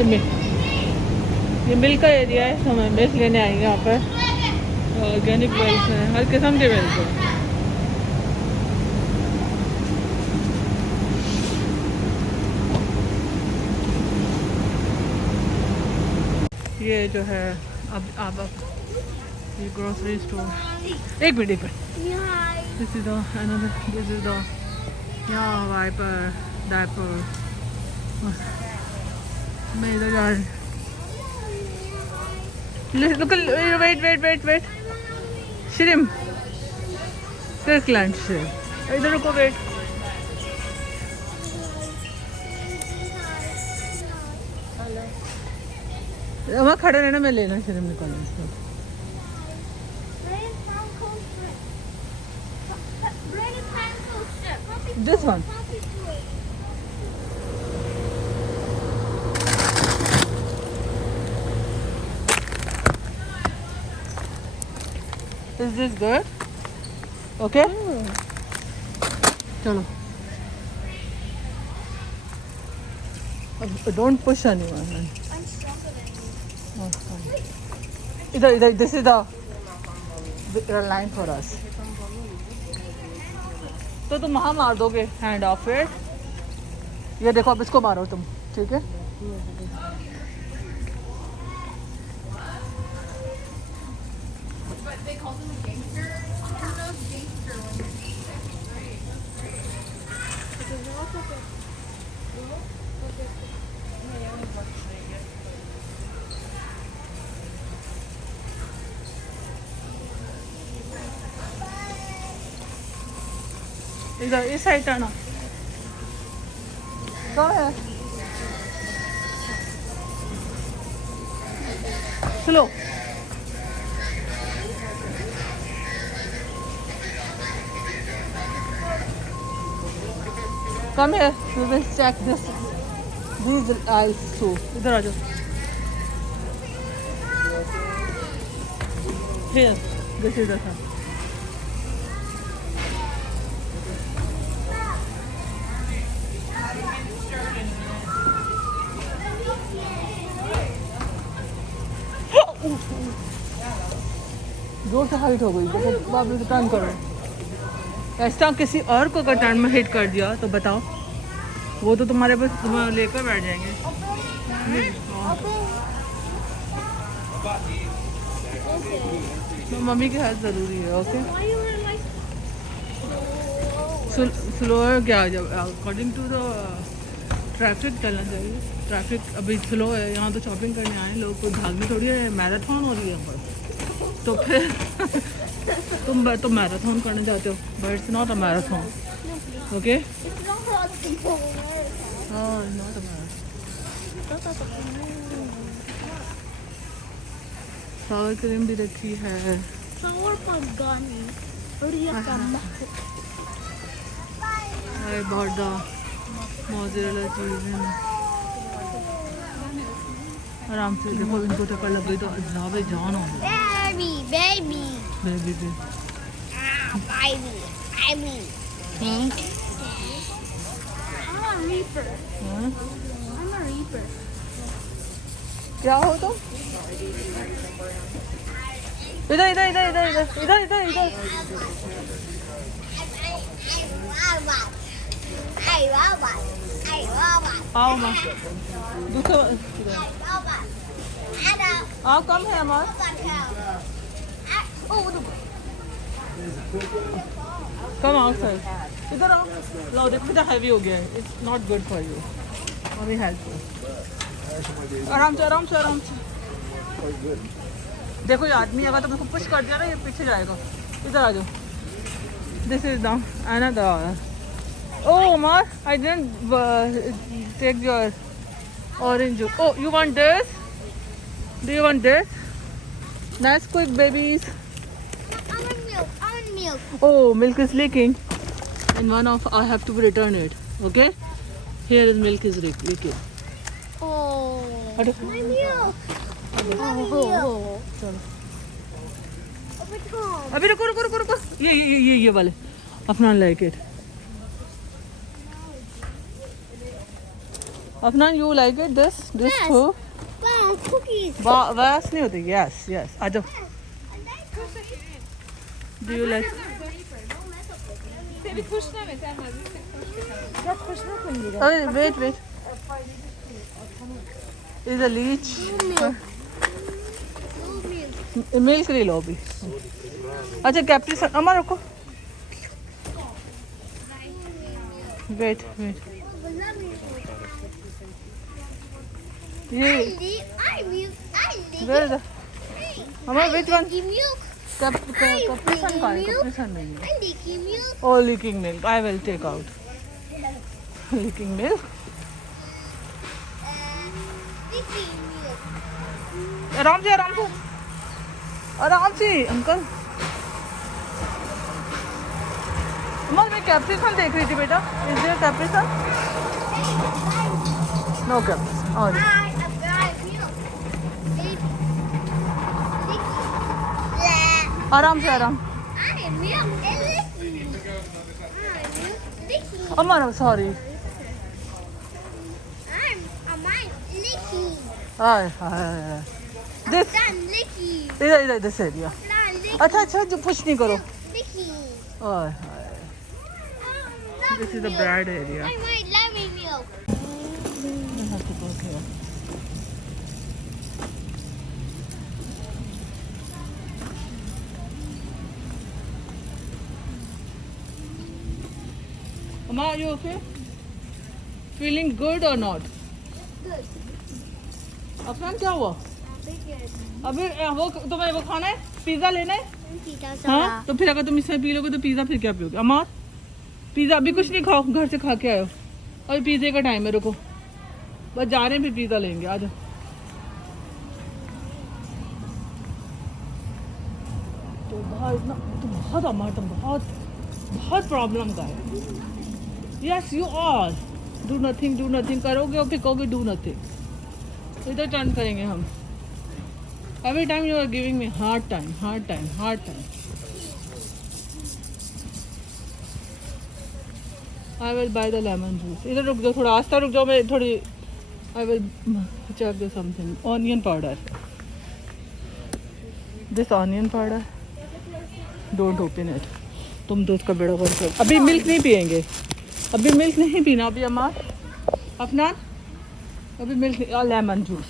ये मिल्क का एरिया है, तो हम मिल्क लेने आएंगे यहाँ पर। ऑर्गेनिक मिल्क है, हर किस्म के मिल्क है। ये जो है अब ये ग्रोसरी स्टोर। एक minute this is the another, this is the wiper diaper. मैं इधर जा रही। Look, wait. Shrimp. Kirkland shrimp. इधर रुको, वेट। वहाँ खड़े रहना, मैं लेना शर्म निकालना। This one. Is this good? Okay. चलो। Don't push anyone. इधर this is the line for us. तो तुम वहाँ मार दोगे हैंड ऑफ इट। ये देखो, अब इसको मारो तुम, ठीक है? इधर इस साइड आना। कहाँ है? Slow. Come here. We will check this. These aisles too. इधर आ जाओ। Here. This is the one. जोर से हाइट हो गई। देखो आप लोग टर्न करो। ऐसा किसी और को अगर टर्न में हिट कर दिया तो बताओ, वो तो तुम्हारे पास तुम्हें लेकर बैठ जाएंगे। तो मम्मी की हेल्प ज़रूरी है। ओके, स्लोअर क्या, जब अकॉर्डिंग टू द ट्रैफिक चलना चाहिए। ट्रैफिक अभी स्लो है, यहाँ तो शॉपिंग करने आए लोग, कोई भागने थोड़ी है, मैराथन हो रही है यहाँ पर। तो फिर तुम मैराथन करने जाते हो, but it's not a marathon. Okay, not a marathon. Sawar cream भी रखी है। बहुत मोज़रेला चीज़ है। आराम से देखो, इनको चक्कर लग गई तो जावे जान हो। Baby. I'm a reaper. क्या हो तुम? इधर आओ माँ, दूसरा आओ, कम है अमर। कम आओ सर, इधर आओ। लो देखो कितना हैवी हो गया है। It's not good for you. अभी हेल्प आराम से। देखो ये आदमी अगर तुमको पुश कर दिया ना, ये पीछे जाएगा। इधर आ जाओ। This is the another. Oh Omar, I didn't take your orange juice. Oh, you want this? Do you want this? Nice quick babies. I want milk. Oh, milk is leaking. And one of I have to return it. Okay? Here is milk is leaking. Oh, my milk. चलो। Tom. अभी रुको। ये वाले अपना like it. Afnan, you like it? This Yes. too? Wow, cookies. वैस नहीं होती. Yes, yes. आ जाओ. Do you like? Seni kuşlamayacağım. Oh, wait. Is a leech? Milk नहीं लो अभी. अच्छा कैप्री अम्मा रुको. Wait. ये I milk. where is the? अम्मा which one? Milk. कैप्री सन का है. कैप्री सन नहीं है. I licky milk. Oh, leaking milk. I will take out. Leaking milk. Licky milk. आराम से अंकल. अम्मा मैं कैप्री सन देख रही थी बेटा. Is there Capri sun? No Capri. और I got milk. Licky. आराम. I milk. Licky. Licky. अम्मा no sorry. I'm licky. Hi. This Done licky. इधर this area. Done licky. अच्छा जो पुश नहीं करो. Licky. Hi. This is the bad area. I want lemon milk. I have to go here. Amma, are you okay? Feeling good or not? Good. Afnan क्या हुआ? अभी वो तुम्हें वो खाना है? पिज़्ज़ा लेना है? Pizza हाँ तो फिर अगर तुम इसमें पी लोगे तो पिज़्ज़ा फिर क्या पियोगे? अमार पिज़्ज़ा अभी कुछ नहीं खाओ, घर से खा के आयो. अभी पिज़्ज़े का टाइम है, रुको बस जा रहे हैं फिर पिज़्ज़ा लेंगे. आ जाओ. तो भाई इतना तो बहुत अमार तुम बहुत प्रॉब्लम का है. Yes you all do nothing करोगे और फिर कहोगे डू नथिंग. इधर टर्न करेंगे हम. Every time you are giving me hard time. I will buy the lemon juice. इधर रुक जाओ थोड़ा. आस्था रुक जाओ. मैं थोड़ी I will check this something. Onion powder. This onion powder. Don't open it. तुम दूध का बेड़ा कर करो. अभी मिल्क नहीं पियेंगे. अभी मिल्क नहीं पीना अभी अमार. अपना अभी मिल्क लेमन जूस.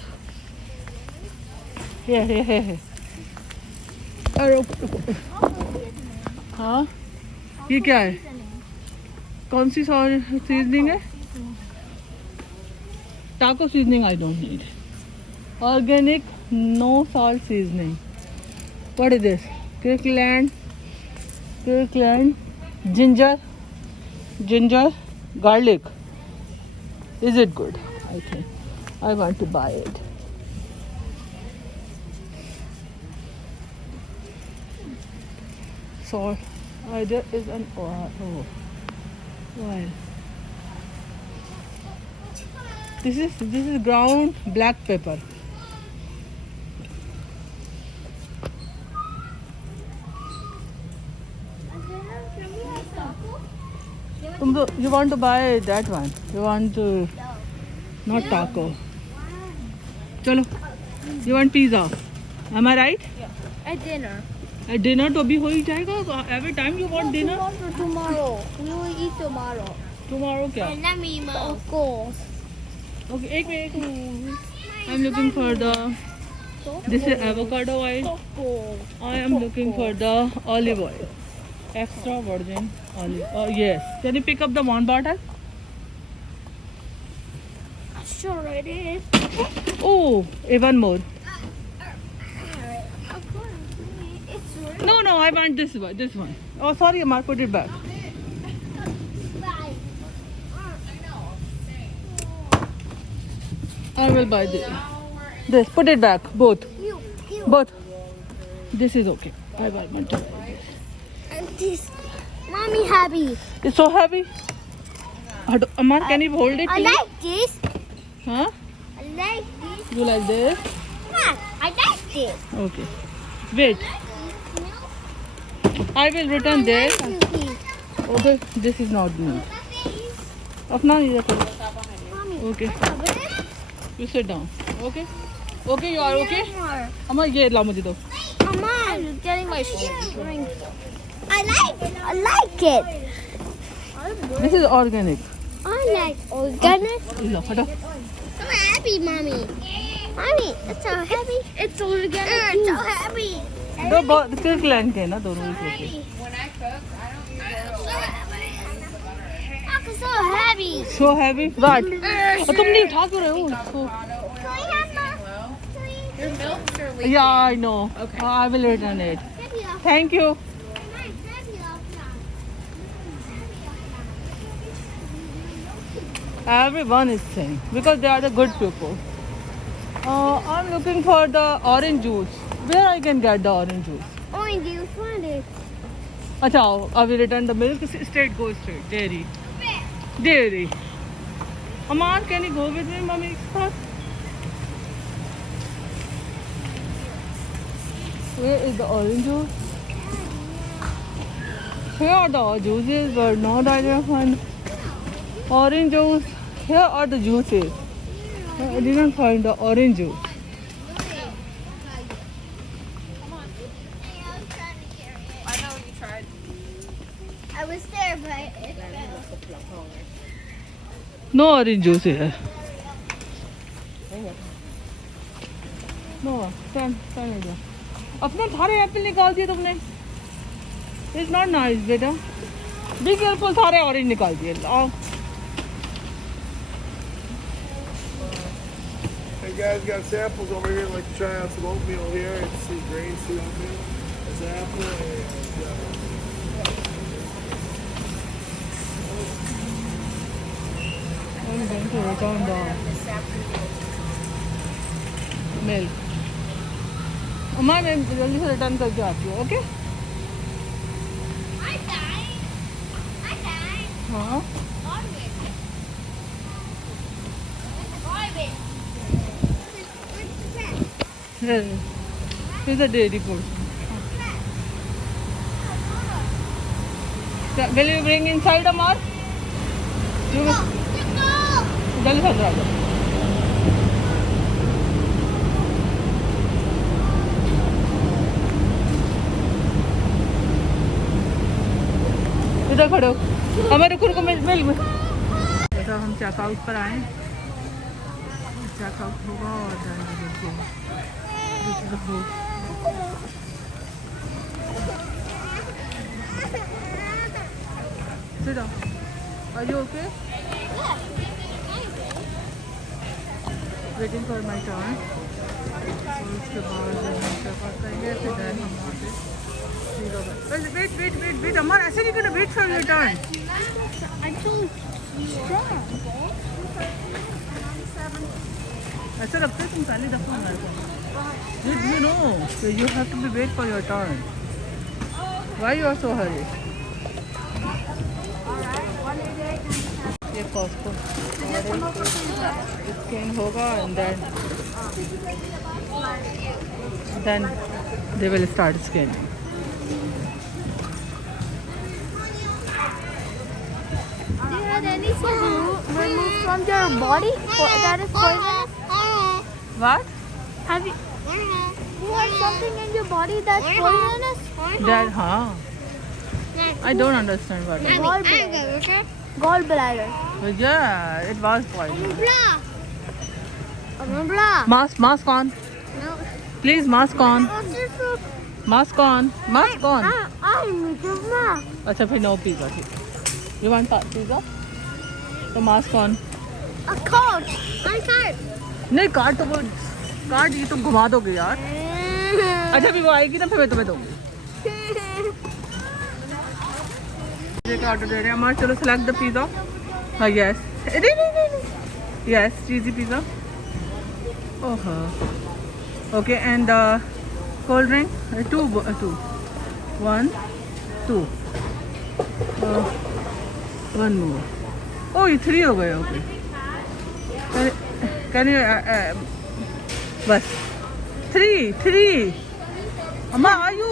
है. हाँ ये क्या है? कौन सी सीजनिंग है? Taco seasoning I don't need. Organic no salt seasoning. What is this? Kirkland ginger garlic. Is it good? I think I want to buy it. Salt. There is an oil. This is ground black pepper. You want to buy that one? You want to not taco? चलो. You want pizza? Am I right? At dinner. At dinner तो अभी हो ही जाएगा. Every time you want dinner. Tomorrow. We will eat tomorrow. Tomorrow क्या? And let me of course. Okay, एक minute. I'm looking for the. This is avocado oil. I am looking for the olive oil. Extra virgin olive. Oh yes. Can you pick up the one bottle? Sure it is. Oh, even more. It's No, I want this one. This one. Oh, sorry, Amar. Put it back. I will buy this. This. Put it back. Both. Both. This is okay. I want to buy this. And this. Mommy happy. It's so heavy. Amar, can you hold it? I please? like this. Huh? I like this. You like this? Mom, I like this. Okay. Wait. I will return this. Okay. This is not new. Afnan, इधर करो. Mommy, Okay. You sit down. Okay. Okay, you are okay. Amma, ये ला मुझे दो. Mama, you're getting my string. I like it. This is organic. I like organic. ला हटो. So happy, mommy. Mommy, it's so heavy. It's organic. It's so heavy. दो बहुत Kirkland के ना दोनों ही Heavy. के. When I cook, I don't it's so heavy. So heavy. What? तुम नहीं उठा क्यों रहे हो इसको? Can we have more? Your milks are leaking. Yeah, I know. Okay. I will return it. Heavy off. Thank you. Heavy off. Everyone is saying because they are the good people. I'm looking for the orange juice. Where I can get the orange juice? Orange juice, find it. अच्छा, I will return the milk. Straight, go straight. Dairy. Dairy. Aman, can you go with me, mommy? Where is the orange juice? Here are the juices, but not I didn't find orange juice. Here are the juices. I didn't find the orange juice. I know you tried. I was there, but it fell. No orange juice here. No, stand here. अपना सारे Apple निकाल दिए तुमने. It's not nice, बेटा. Be careful, सारे orange निकाल दिए. आओ. Hey guys, got samples over here. Like to try out some oatmeal here and see grain, see oatmeal. There's apple and I'm going to return the milk. अम्मा मैं जल्दी से return करके आती हूँ, okay? I died. I died. हाँ. Garbage. Here is a dairy food. Will you bring inside, Amar? You will. जल्दी से अंदर आ जाओ. इधर खड़े हो. हमारे खुद को मिल तो हम चेकआउट पर आए. चेकआउट होगा और Sit down. Are you okay? Waiting for my turn. और उसके बाद हम चेकआउट करेंगे फिर then हम वहाँ पे wait अमर ऐसे नहीं करना. Wait for your turn. I told you. ऐसा लगता है तुम पहली दफा हमारे को. You know that you have to be wait for your turn. Why you are so hurried? ये Costco स्कैन होगा and then they will start scanning. Do you have anything removed from your body that is poisonous? What? Have you have something in your body that's poisonous? That हाँ. I don't understand what. Gallbladder. Gallbladder. But yeah, it was poison. Blah. Mask on. No. Please mask on. Mask on. Mask on. I'm blah. अच्छा फिर no pizza ठीक है. You want pizza? तो mask on. A card. My card. नहीं card तो वो card ये तुम घुमा दोगे यार. अच्छा अभी वो आएगी ना फिर मैं तुम्हें दूंगी. का ऑर्डर दे रहे हैं हमारे. चलो सेलेक्ट द पिज़्ज़ा. हाँ यस. नहीं yes cheesy pizza. Oh okay and cold drink 2 1 2 1 मोर. ओह ये 3 हो गए. ओके कैन यू बस 3 अम्मा आर यू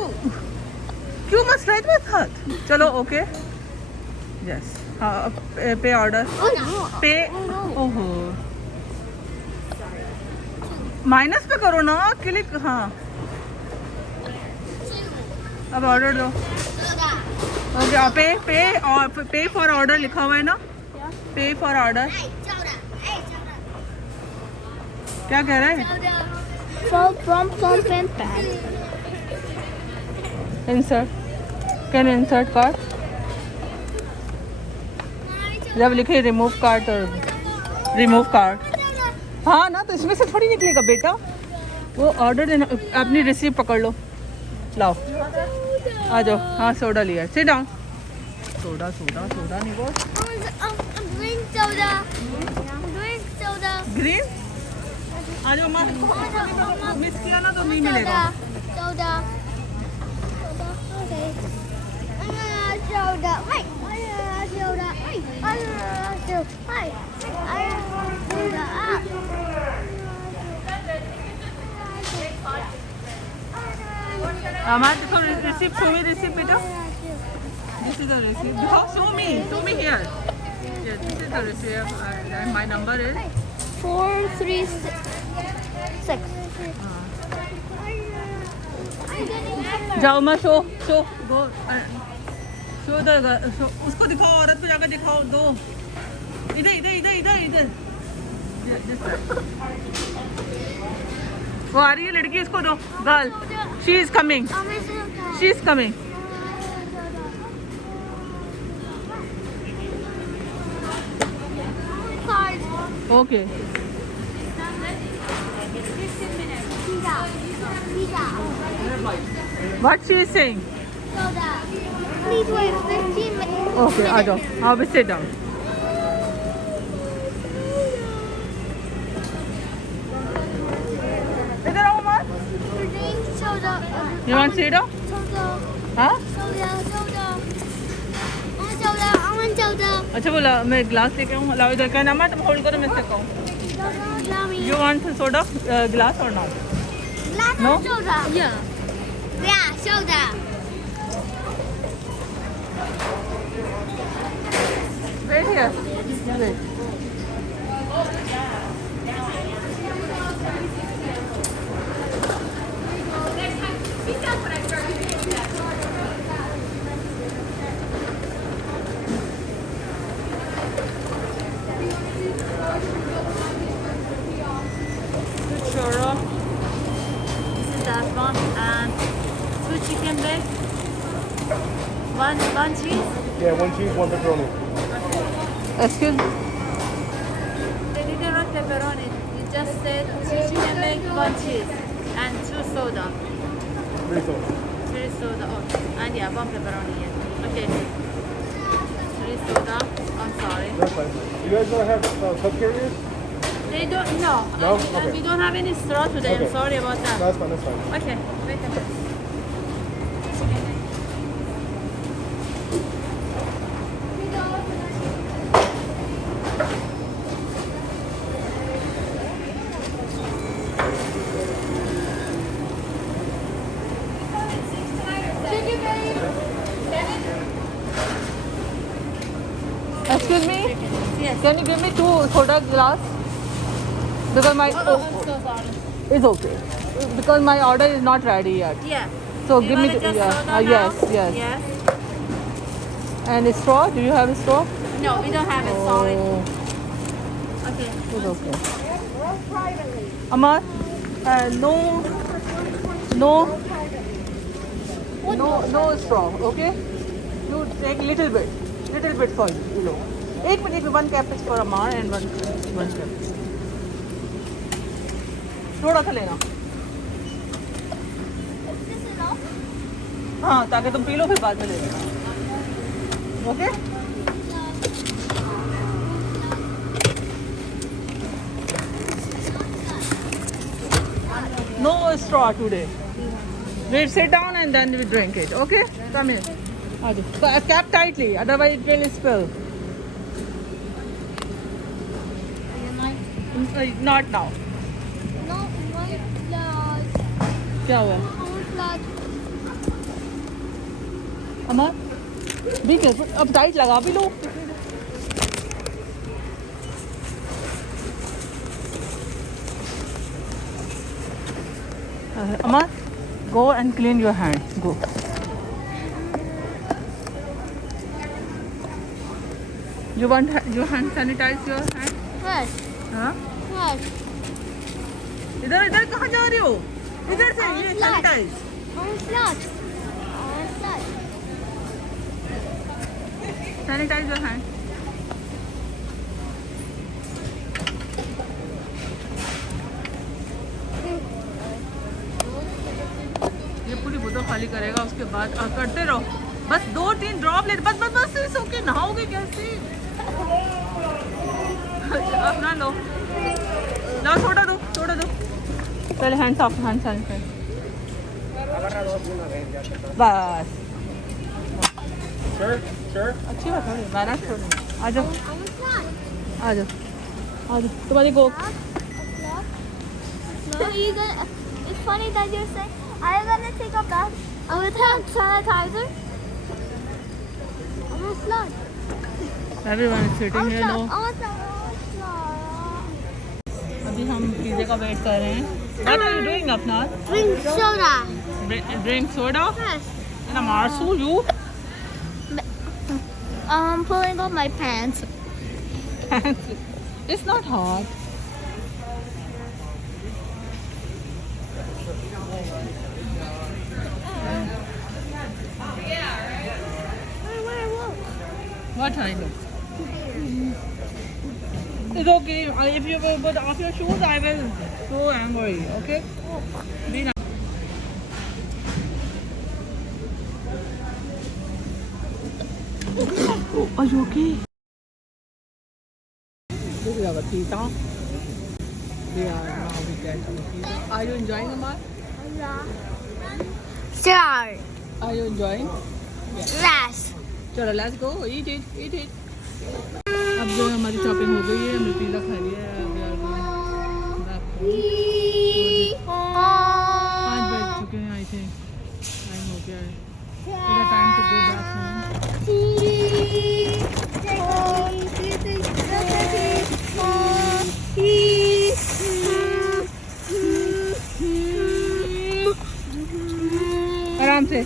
क्यों मत स्लाइड में हाथ. चलो ओके. Yes. हाँ पे ऑर्डर Oh no. पे ओहो माइनस पे करो ना क्लिक हाँ अब ऑर्डर दो Soda. ओके पे फॉर ऑर्डर लिखा हुआ है ना पे for order Hey, soda. Hey, soda. क्या कह रहा है From pen pad. Insert can insert card जब लिखे रिमूव कार्ड तो रिमूव कार्ड हाँ ना तो इसमें से थोड़ी निकलेगा बेटा वो ऑर्डर देना अपनी रिसीव पकड़ लो लाओ आ जाओ हाँ सोडा लिया sit down soda soda soda नहीं बोल I'm doing soda. I'm doing soda. Green आ जाओ माँ मिस किया ना तो नहीं मिलेगा Soda. Soda. Okay. Soda. Wait. Soda. Wait. Soda. Wait. Soda. हमारा देखो रिसिप्ट शो मी रिसिप्ट बेटा दिस इज द रिसिप्ट दिखाओ show me here this is the receipt my number is 436. जाओ मैं शो गो शो द उसको दिखाओ औरत को जाकर दिखाओ दो इधर इधर इधर इधर इधर वो आ रही है लड़की इसको दो girl she is coming she is coming okay what she is saying Please wait 15 minutes. Okay आ जाओ हाँ बस सिट डाउन इधर आओ मार We're doing soda. You want soda Soda. हाँ Soda. Soda. I want soda. I want soda. अच्छा बोला मैं ग्लास लेके आऊँ लाओ इधर का नाम है तुम होल्ड करो मैं इससे कहूँ Yummy. You want soda glass or not Glass No? of soda. Yeah. Yeah, soda. Wait here wait Churro. This is that one. And 2 chicken leg. One cheese. Yeah, 1 cheese, 1 pepperoni. Excuse They didn't write pepperoni. You just said 2 chicken leg, 1 cheese. And 2 soda. 3 soda. 3 soda. Oh, and yeah, 1 pepperoni. Yeah. Okay. 3 soda. I'm sorry. That's fine. You guys don't have cup carriers? They don't. No. No? And Okay. we don't have any straw today. Okay. I'm sorry about No, that. that's fine, that's fine. Okay. Wait a minute. Excuse me Yes. Can you give me 2 soda glass because my Oh, I'm so sorry. Is okay because my order is not ready yet Yeah. So You give me wanna the just soda now? yes yes Yes. and straw do you have a straw No, we don't have it. Sorry. oh Okay. it's okay Amar no straw okay you take little bit for you know एक minute 1 cap is for Amar and one cap थोड़ा सा लेना हाँ ताकि तुम P low फिर बाद में ले लेना okay no straw today we'll sit down and then we drink it okay come here cap tightly otherwise it will spill not now No, one glass. क्या हुआ One glass. Amar be careful अब tight लगा भी लो Amar, go and clean your hands. Go. You want you hand sanitize your hand? Yes. हाँ? Yes. इधर इधर कहाँ जा रही हो? इधर से ये Flat. sanitize. On flat. On flat. Sanitize your hand. ये पूरी बोतल खाली करेगा उसके बाद करते रहो बस 2-3 ड्रॉप ले बस बस बस इट्स ओके नहाओगे कैसे अपना लो लो थोड़ा दो पहले हैंड्स ऑफ हैंड्स सैनिटाइज बस Sure. अच्छी बात है मैंने छोड़ आ जाओ On flat. आ जाओ तुम्हारी को No, you gonna. It's funny that you're saying. Are you gonna take a bath with hand sanitizer? On flat. Everyone is sitting On here flat. No On flat. अभी हम पिज़्ज़ा का wait कर रहे हैं what are you doing अपना Drink soda. Drink soda Yes. And मारसू you I'm pulling off my pants. It's not hot. What kind of? It's okay. If you will put off your shoes, I will so angry. Okay? Be nice. Oh, are you okay? This is our pizza. We are now we get our pizza. Are you enjoying, Amar? Sure. Are you enjoying? Yes. चलो let's go eat it अब जो हमारी shopping हो गई है हमने pizza खा लिया है अब यार 5 बज चुके हैं आई थिंक टाइम हो गया है it's time to go back home आराम से